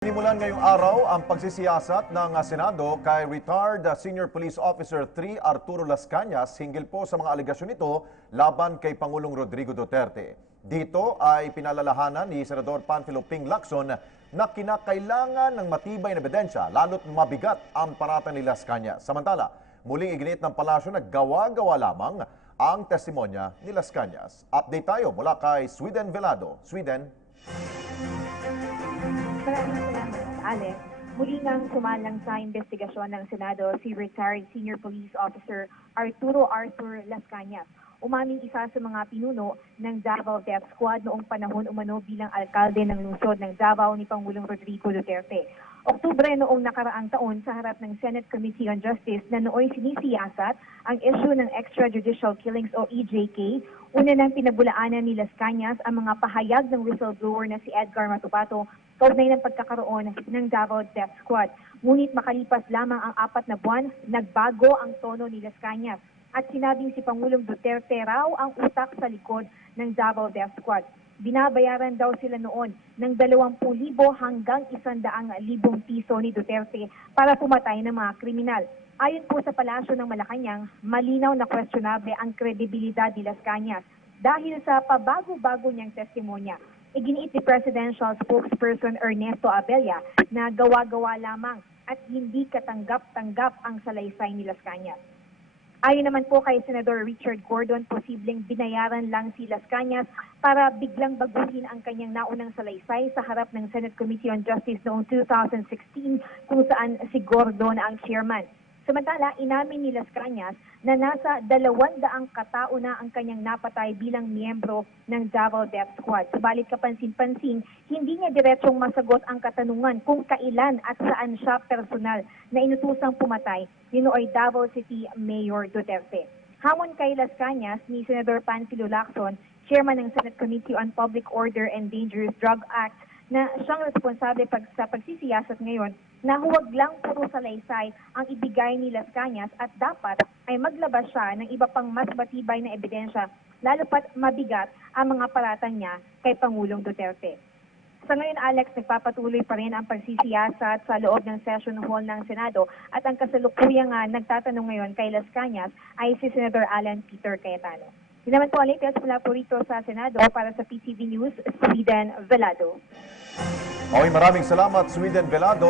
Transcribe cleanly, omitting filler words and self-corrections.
Sinimulan ngayong araw ang pagsisiyasat ng Senado kay retired Senior Police Officer 3 Arturo Las Cañas hinggil po sa mga aligasyon nito laban kay Pangulong Rodrigo Duterte. Dito ay pinalalahanan ni Senador Panfilo Ping Lacson na kinakailangan ng matibay na ebidensya lalo't mabigat ang paratang ni Las Cañas. Samantala, muling iginit ng palasyo na gawa-gawa lamang ang testimonya ni Las Cañas. Update tayo mula kay Sweden Velado. Sweden. Maraming salamat, Alex. Muli ngang sumalang sa investigasyon ng Senado si retired Senior Police Officer Arturo Las Cañas. Umaming isa sa mga pinuno ng Davao Death Squad noong panahon umano bilang alkalde ng lungsod ng Davao ni Pangulong Rodrigo Duterte. Oktubre noong nakaraang taon sa harap ng Senate Committee on Justice na nooy sinisiyasat ang issue ng extrajudicial killings o EJK, una nang pinabulaanan ni Las Cañas ang mga pahayag ng whistleblower na si Edgar Matupato kaugnay ng pagkakaroon ng Davao Death Squad. Ngunit makalipas lamang ang 4 na buwan, nagbago ang tono ni Las Cañas at sinabing si Pangulong Duterte raw ang utak sa likod ng Davao Death Squad. Binabayaran daw sila noon ng 20,000 hanggang 100,000 piso ni Duterte para pumatay ng mga kriminal. Ayon po sa Palasyo ng Malacanang, malinaw na questionable ang kredibilidad ni Las Cañas dahil sa pabago-bago niyang testimonya. Iginiit ni Presidential Spokesperson Ernesto Abella na gawa-gawa lamang at hindi katanggap-tanggap ang salaysay ni Las Cañas. Ayon naman po kay Senador Richard Gordon, posibleng binayaran lang si Las Cañas para biglang baguhin ang kanyang naunang salaysay sa harap ng Senate Committee on Justice noong 2016 kung saan si Gordon ang chairman. Samantala, inamin ni Las Cañas na nasa 200 katao na ang kanyang napatay bilang miyembro ng Davao Death Squad. Subalit kapansin-pansin, hindi niya diretsong masagot ang katanungan kung kailan at saan siya personal na inutusang pumatay ni nooy Davao City Mayor Duterte. Hamon kay Las Cañas ni Senador Panfilo Lacson, chairman ng Senate Committee on Public Order and Dangerous Drug Act, na siyang responsable sa pagsisiyasat ngayon na huwag lang puro salaysay ang ibigay ni Las Cañas at dapat ay maglabas siya ng iba pang mas matibay na ebidensya lalo pat mabigat ang mga paratang niya kay Pangulong Duterte. Sa ngayon, Alex, nagpapatuloy pa rin ang pagsisiyasat sa loob ng session hall ng Senado at ang kasalukuyang nagtatanong ngayon kay Las Cañas ay si Senator Alan Peter Cayetano. Yun naman po ang latest mula po rito sa Senado para sa PTV News, Sweden Velado. Maraming salamat, Sweden Velado.